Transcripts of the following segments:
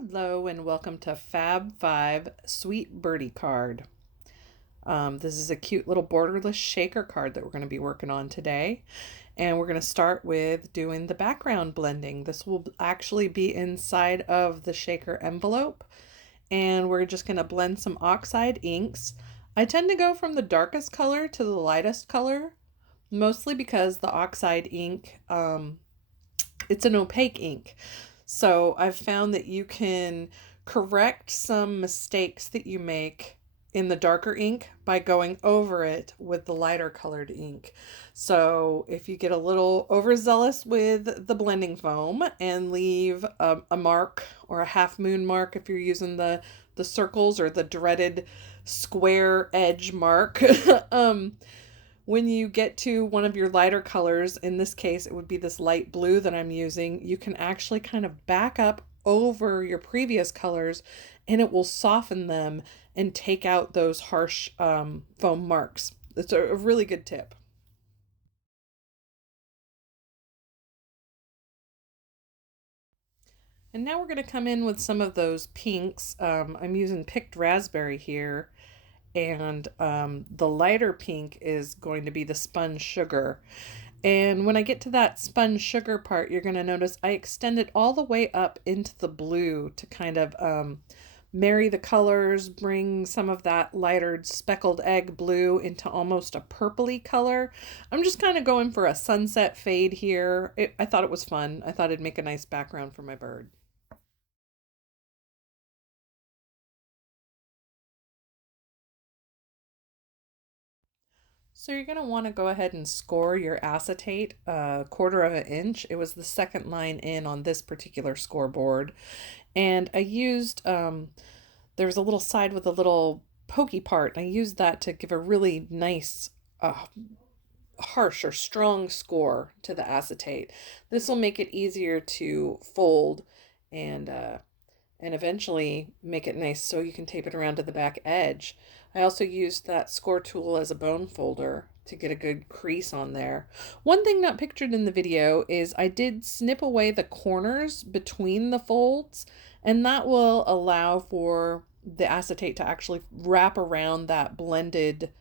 Hello and welcome to Fab 5 Sweet Birdie card. This is a cute little borderless shaker card that we're going to be working on today. And we're going to start with doing the background blending. This will actually be inside of the shaker envelope. And we're just going to blend some oxide inks. I tend to go from the darkest color to the lightest color, mostly because the oxide ink, it's an opaque ink. So I've found that you can correct some mistakes that you make in the darker ink by going over it with the lighter colored ink. So if you get a little overzealous with the blending foam and leave a mark or a half moon mark, if you're using the circles or the dreaded square edge mark, when you get to one of your lighter colors, in this case, it would be this light blue that I'm using, you can actually kind of back up over your previous colors and it will soften them and take out those harsh foam marks. It's a really good tip. And now we're going to come in with some of those pinks. I'm using picked raspberry here. And the lighter pink is going to be the spun sugar. And when I get to that spun sugar part, you're going to notice I extend it all the way up into the blue to kind of marry the colors, bring some of that lighter speckled egg blue into almost a purpley color. I'm just kind of going for a sunset fade here. I thought it was fun. I thought it'd make a nice background for my bird. So you're going to want to go ahead and score your acetate a 1/4 of an inch. It was the second line in on this particular scoreboard. And I used, there was a little side with a little pokey part. And I used that to give a really nice, harsh or strong score to the acetate. This will make it easier to fold and eventually make it nice so you can tape it around to the back edge. I also used that score tool as a bone folder to get a good crease on there. One thing not pictured in the video is I did snip away the corners between the folds, and that will allow for the acetate to actually wrap around that blended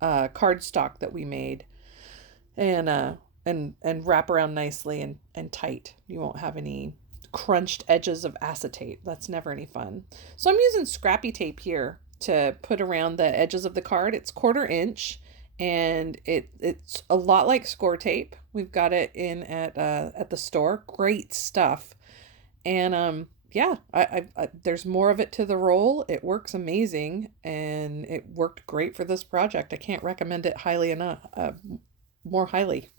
cardstock that we made and wrap around nicely and tight. You won't have any crunched edges of acetate. That's never any fun. So I'm using scrappy tape here to put around the edges of the card. It's 1/4 inch and it's a lot like score tape. We've got it in at the store. Great stuff. And yeah, I there's more of it to the roll. It works amazing and it worked great for this project. I can't recommend it highly enough, more highly.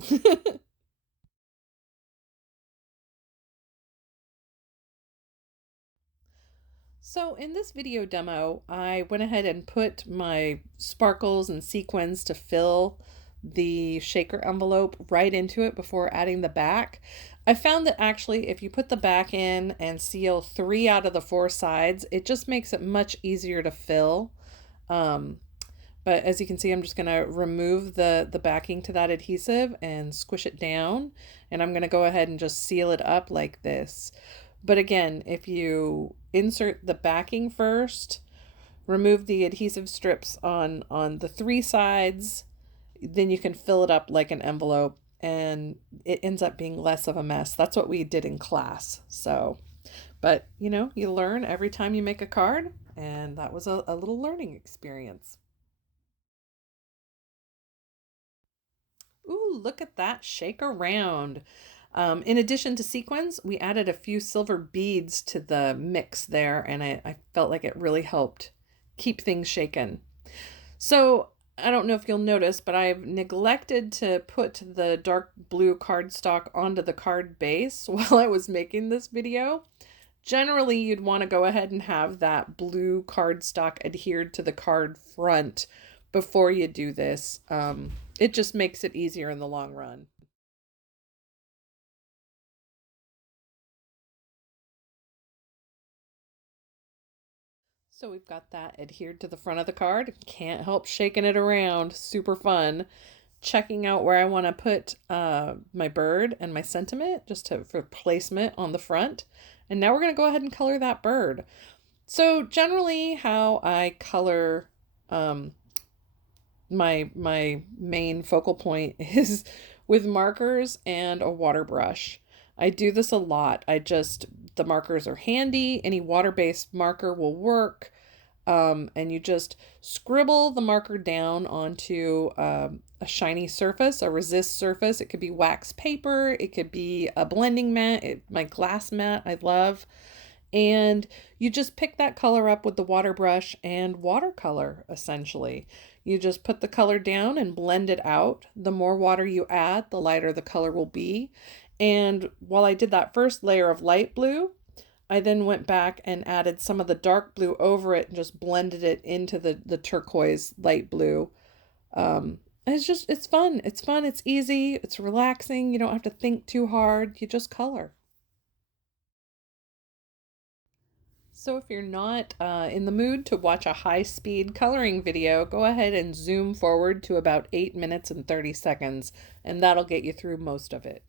So in this video demo, I went ahead and put my sparkles and sequins to fill the shaker envelope right into it before adding the back. I found that actually if you put the back in and seal 3 out of the 4 sides, it just makes it much easier to fill. But as you can see, I'm just going to remove the backing to that adhesive and squish it down. And I'm going to go ahead and just seal it up like this. But again, if you insert the backing first, remove the adhesive strips on the 3 sides, then you can fill it up like an envelope and it ends up being less of a mess. That's what we did in class. So, but you know, you learn every time you make a card, and that was a little learning experience. Ooh, look at that shake around. In addition to sequins, we added a few silver beads to the mix there, and I felt like it really helped keep things shaken. So I don't know if you'll notice, but I've neglected to put the dark blue cardstock onto the card base while I was making this video. Generally, you'd want to go ahead and have that blue cardstock adhered to the card front before you do this. It just makes it easier in the long run. So we've got that adhered to the front of the card. Can't help shaking it around. Super fun. Checking out where I want to put my bird and my sentiment just for placement on the front. And now we're going to go ahead and color that bird. So generally how I color my main focal point is with markers and a water brush. I do this a lot. The markers are handy. Any water-based marker will work. And you just scribble the marker down onto a shiny surface, a resist surface. It could be wax paper. It could be a blending mat. My glass mat I love. And you just pick that color up with the water brush and watercolor, essentially. You just put the color down and blend it out. The more water you add, the lighter the color will be. And while I did that first layer of light blue, I then went back and added some of the dark blue over it and just blended it into the turquoise light blue. It's fun. It's fun. It's easy. It's relaxing. You don't have to think too hard. You just color. So if you're not in the mood to watch a high-speed coloring video, go ahead and zoom forward to about 8 minutes and 30 seconds, and that'll get you through most of it.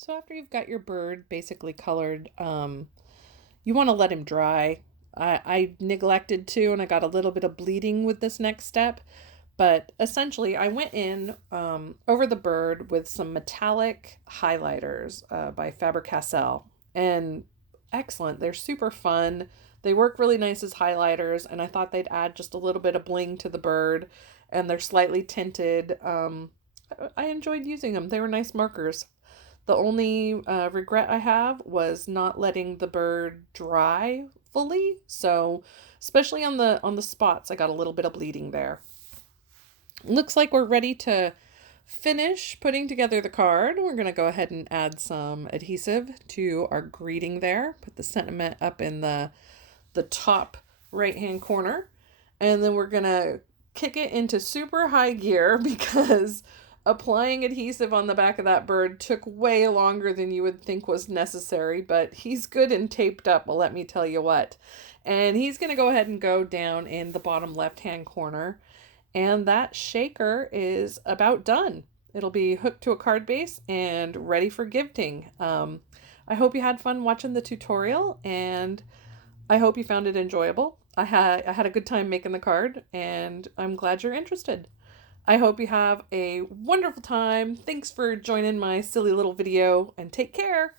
So after you've got your bird basically colored, you want to let him dry. I neglected to, and I got a little bit of bleeding with this next step. But essentially, I went in over the bird with some metallic highlighters by Faber-Castell. And excellent. They're super fun. They work really nice as highlighters, and I thought they'd add just a little bit of bling to the bird. And they're slightly tinted. I enjoyed using them. They were nice markers. The only regret I have was not letting the bird dry fully. So, especially on the spots, I got a little bit of bleeding there. Looks like we're ready to finish putting together the card. We're going to go ahead and add some adhesive to our greeting there. Put the sentiment up in the top right-hand corner. And then we're going to kick it into super high gear because applying adhesive on the back of that bird took way longer than you would think was necessary, but he's good and taped up, well, let me tell you what. And he's going to go ahead and go down in the bottom left-hand corner. And that shaker is about done. It'll be hooked to a card base and ready for gifting. I hope you had fun watching the tutorial, and I hope you found it enjoyable. I had a good time making the card, and I'm glad you're interested. I hope you have a wonderful time. Thanks for joining my silly little video, and take care.